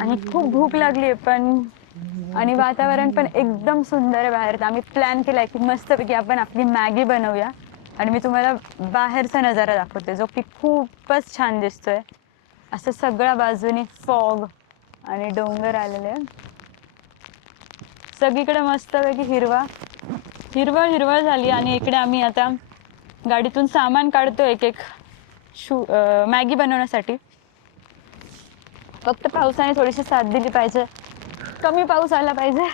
आणि खूप भूक लागली पण, आणि वातावरण पण एकदम सुंदर आहे बाहेर. तर आम्ही प्लॅन केलाय की मस्तपैकी आपण आपली मॅगी बनवूया. आणि मी तुम्हाला बाहेरचा नजारा दाखवते जो की खूपच छान दिसतोय. असं सगळ्या बाजूनी फॉग आणि डोंगर आलेले आहे. सगळीकडे मस्तपैकी हिरवा हिरवळ हिरवळ झाली. आणि इकडे आम्ही आता गाडीतून सामान काढतो एक एक मॅगी बनवण्यासाठी. फक्त पावसाने थोडीशी साथ दिली पाहिजे, कमी पाऊस आला पाहिजे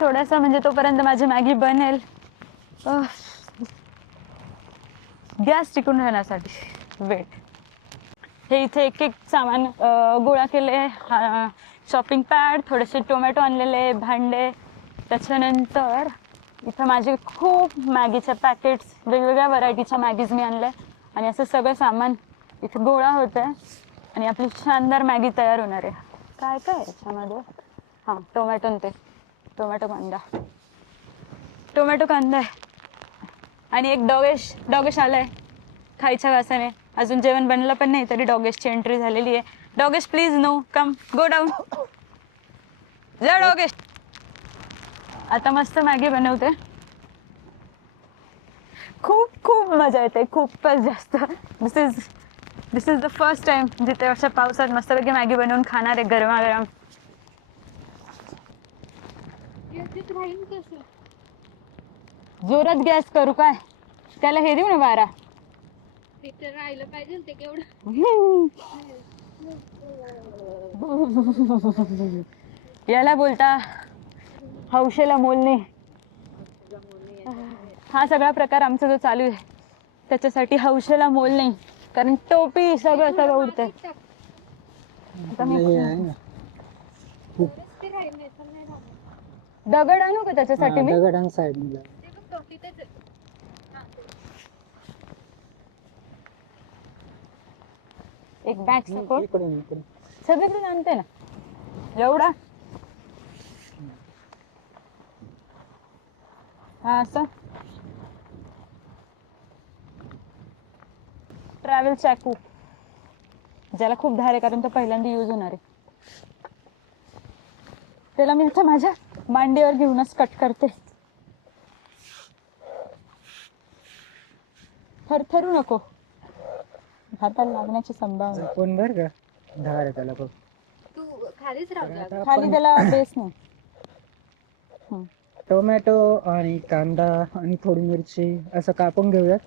थोडासा, म्हणजे तोपर्यंत माझी मॅगी बनेल. गॅस टिकून राहण्यासाठी वेट. हे इथे एक एक सामान गोळा केले. शॉपिंग पॅड, थोडेसे टोमॅटो आणलेले, भांडे. त्याच्यानंतर इथं माझे खूप मॅगीचे पॅकेट्स, वेगवेगळ्या व्हरायटीच्या मॅगीज मी आणल्या. आणि असं सगळं सामान इथे गोळा होतं आहे आणि आपली शानदार मॅगी तयार होणार आहे. काय काय याच्यामध्ये? हां, टोमॅटो ते टोमॅटो कांदा आहे. आणि एक डॉगेश आलाय खायच्या वासाने. अजून जेवण बनलं पण नाही तरी डॉगेशची एंट्री झालेली आहे. Dogesh please no, come go down. जा डॉगेश. आता मस्त मॅगी बनवते. खूप खूप मजा येते, खूपच जास्त. दिस इज द फर्स्ट टाइम जिथे अशा पावसात मस्तपैकी मॅगी बनवून खाणार आहे गरमागरम. जोरात गॅस करू काय? त्याला हे देऊ ना वारा. राहिलं पाहिजे ते केवढं. याला बोलता हौशेला मोलणे. हा सगळा प्रकार आमचा जो चालू आहे त्याच्यासाठी हौशेला मोल नाही, कारण टोपी सगळं उडतंय. दगड आणू का त्याच्यासाठी मी? दगड साइड एक बॅग सगळीकडून आणते ना एवढा. हा असं ट्रॅव्हल चाकू, ज्याला खूप धार आहे कारण तो पहिल्यांदा यूज होणार आहे. त्याला मी आता माझ्या मांडीवर घेऊनच कट करते. थरथरू नको, हाताला लागण्याची संभावना. कोण बर का धार आहे त्याला बघ. तू खालीच राहू. खाली त्याला बेस नाही. टोमॅटो आणि कांदा आणि थोडी मिरची असं कापून घेऊयात.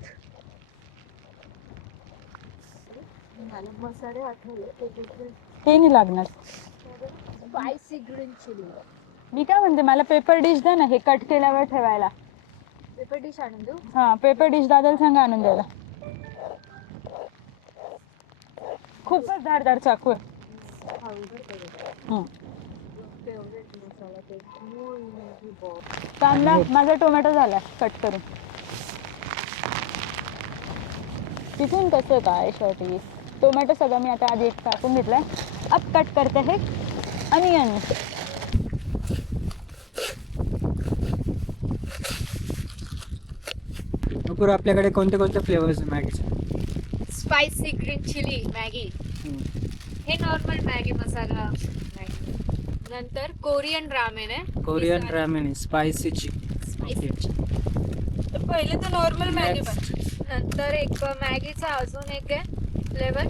मसाले आठवले ते नाही लागणार. Spicy green chilli. मी काय म्हणते, मला पेपर डिश द्या ना हे कट केल्यावर ठेवायला. पेपर डिश आणून देऊ? हा, पेपर डिश दादाला सांगा आणून द्यायला. खूपच धारदार चाकू आहे. कांदा माझा टोमॅटो झाला कट करून. तिथून कसं काय शेवटी टोमॅटो सगळं मी आता आधी एक कापून घेतलाय. अब कट करते हे अनियन. आपल्याकडे कोणते कोणते फ्लेवर्स आहे मॅगीचे? स्पायसी ग्रीन चिली मॅगी, हे नॉर्मल मॅगी मसाला मॅगी. नंतर कोरियन रामेन आहे. कोरियन रामेन स्पायसी पहिले तर नॉर्मल मॅगी पण. नंतर एक मॅगीचा अजून एक आहे फ्लेवर,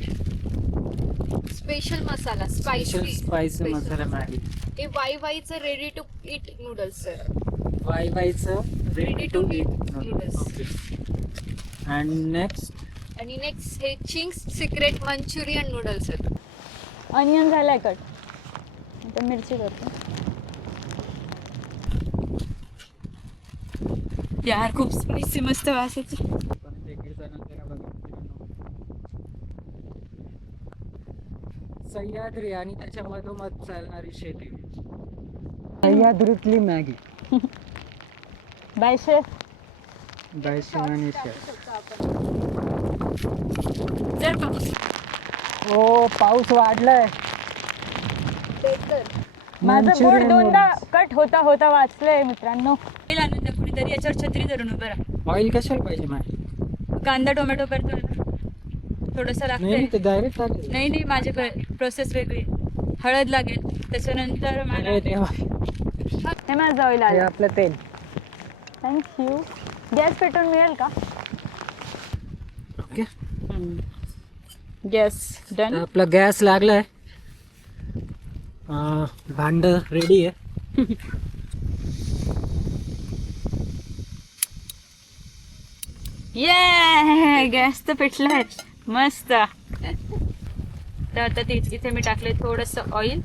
स्पेशल मसाला स्पायसी मसाला मॅगी. हे वाईचं रेडी टू ईट नूडल्स आहे. वाईचं रेडी टू ईट नूडल्स. आणि नेक्स्ट हे चिंग्स सिक्रेट मंचुरियन नूडल्स आहेत. अनियन झालाय कट, आता मिरची करतो. यार खूप स्पायसी मस्त वास येतो. सह्याद्री आणि त्याच्या मधोमध चालणारी शेती. सह्याद्रीतली मॅगी. By chef. आणि शेफ. हो, पाऊस वाढलाय. माझं बोट दोनदा कट होता वाचलंय मित्रांनो. आणून द्या कुणीतरी, याच्यावर छत्री धरून उभं राहा. ऑइल कशाला पाहिजे मॅगी? कांदा टोमॅटो करतो थोडस लागतंय. नाही, ते डायरेक्ट नाही माझी प्रोसेस वेगळी. हळद लागेल. त्याच्यानंतर मला अरे देवा, हे माझं ऑइल हे आलं. आपलं तेल. थँक्यू. गॅस पेटवून मिळेल का? Okay, gas done. आपला गॅस लागलाय. भांड रेडी आहे. ये गॅस तर पेटलाय मस्त. तर आता इथे मी टाकले थोडस ऑइल.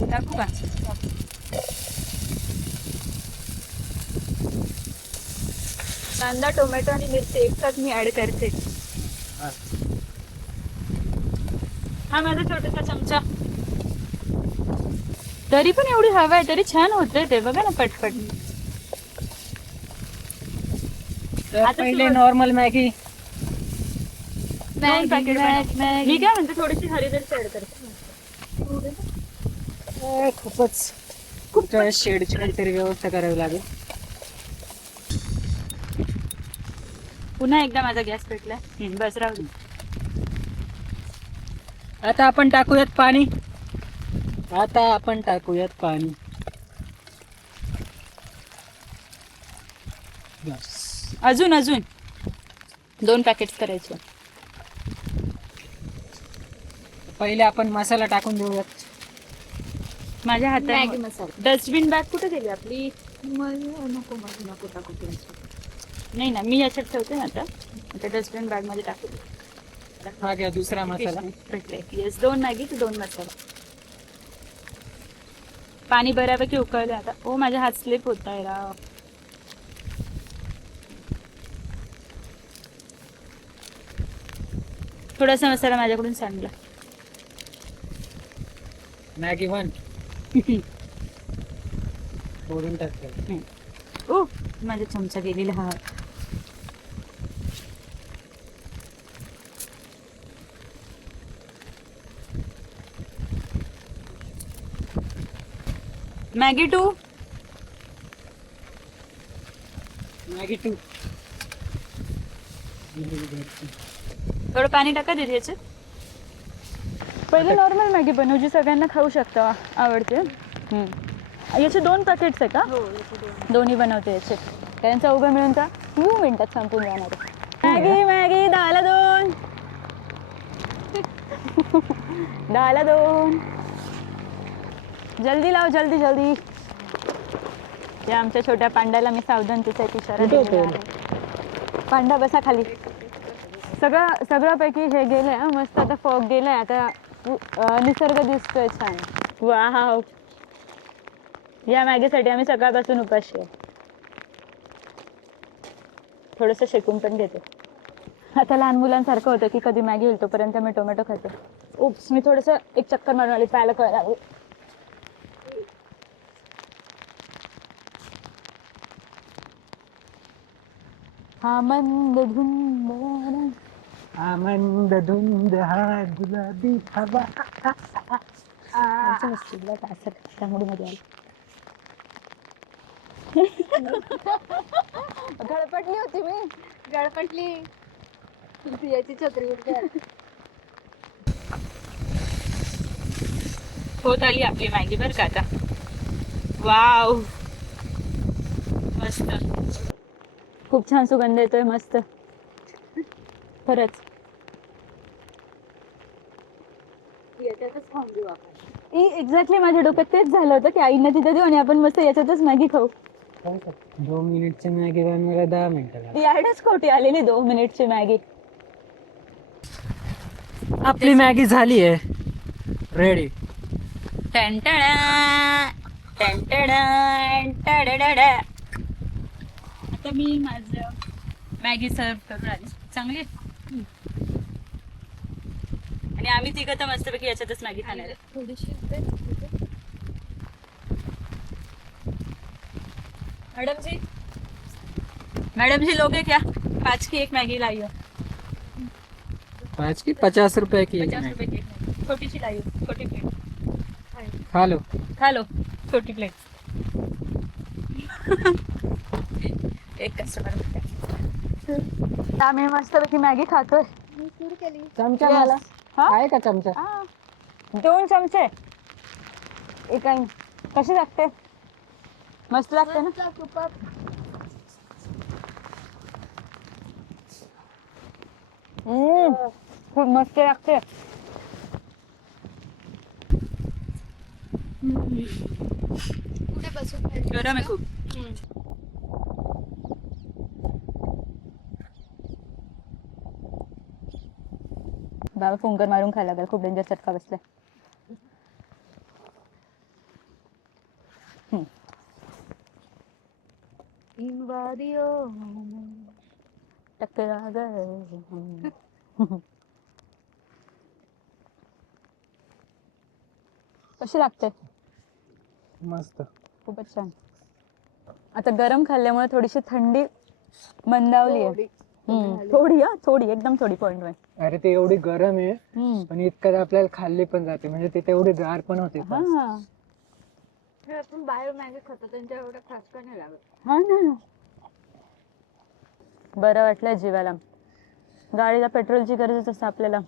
टाकू का? कांदा, टोमॅटो आणि मिरची एकसाथ मी ऍड करते. हा माझा छोटासा चमचा. तरी पण एवढी हवा आहे तरी छान होतंय ते, बघा ना पटपट. तर आता पहिले सुरुवात- नॉर्मल मॅगी. दोन पॅकेट मी काय म्हणते थोडीशी हरी मिरची ऍड करते. खूपच शेडची काहीतरी व्यवस्था करावी लागेल. पुन्हा एकदा माझा गॅस पेटलाय. बस राहू दे. आता आपण टाकूयात पाणी. बस. अजून 2 पॅकेट करायचे. पहिले आपण मसाला टाकून देऊयात. माझ्या मॅगी हातात मसाला. डस्टबिन बॅग कुठे गेली आपली? नको टाकू नाही ना, मी याच्यात ठेवते ना आता डस्टबिन बॅग मध्ये टाकू. हा घ्या दुसरा मसाला. येस, 2 मॅगी तर 2 मसाला. पाणी बऱ्यापैकी उकळलं आता. ओ माझा हात स्लिप होत आहे राव. थोडासा मसाला माझ्याकडून सांगला. मॅगी 1 फोडून टाकते. ओ माझा चमचा गेलेला हा. मॅगी 2. मॅगी 2. थोडं पाणी टाका दीदी याच्यात. पहिले नॉर्मल मॅगी बनवू जी सगळ्यांना खाऊ शकता, आवडते. याचे 2 पॅकेट्स आहे का? दोन्ही बनवते याचे. कारण चौघं मिळून का 2 मिनिटात संपून जाणार. मॅगी 10ला 2. 10ला 2. जल्दी लाव, जल्दी. या आमच्या छोट्या पांड्याला मी सावधानतेचा एक इशारा दिलेला आहे. पांडा बसा खाली. सगळ्यापैकी हे गेलंय मस्त. आता फॉग गेलाय. आता निसर्ग दिसतोय छान. वाव. या मॅगीसाठी आम्ही सकाळपासून उपाशी आहे. थोडंसं शेकून पण घेते. आता लहान मुलांसारखं होतं की कधी मॅगी होईल तोपर्यंत मी टोमॅटो खाते. उप्स, मी थोडंसं एक चक्कर मारून आली, पायाला कळ लागली. हा मंद धुंद हा गुलाबी हवा. गळपटली होती मी. गळपटली याची छत्री होत आली आपली मॅगी बरं का आता. वाव, मस्त. खूप छान सुगंध येतोय, मस्त खरंच. याच्यातच खाऊन देऊ आपण. एक्झॅक्टली माझ्या डोक्यात तेच झालं होतं की आईना तिथे देऊ आणि आपण मस्त याच्यातच मॅगी खाऊ. 2 मिनिटची मॅगी बनवायला 10 मिनिटं. यायलाच खोटी आलेली 2 मिनिटची मॅगी. आपली मॅगी झाली आहे रेडी. आता मी माझं मॅगी सर्व करून आली चांगली. आणि आम्ही तिघं तर मस्तपैकी याच्यातच मॅगी खाणार आहे. थोडीशी मैडम जी लोगे क्या? 5 की 1 मैगी लाई हो. 5 की 50 रुपए की 50 रुपए की 1 मैगी छोटी सी लाई हो, छोटी प्लेट. खा लो छोटी प्लेट. एक कस्टमर. आम्ही मस्तपैकी मॅगी खातोय. सुरू केली. चमचा Yes. मला हा? आहे का चमचा? 2 चमचे एका कशी लागते? मस्त लागते ना. मस्त तुपात. खूप मस्त लागते. कुठे बसून खायचं? गरम आहे खूप. बाबा फुंकर मारून खायला लागेल, खूप डेंजर चटका बसलाय. टकरा गए. कशी लागते? मस्त. खूपच छान. आता गरम खाल्ल्यामुळे थोडीशी थंडी मंदावली आहे. थोडी थोडी एकदम थोडी पॉइंट वन. अरे ते एवढी गरम आहे आणि इतक्यात आपल्याला खाल्ली पण जाते, म्हणजे ते तेवढी गार पण होते. हा हे आपण बाहेर मॅगी खातो त्यांच्या एवढं खास का नाही लागत. हा ना. बरं वाटलं जीवाला. गाडीला पेट्रोलची गरजच असते आपल्याला.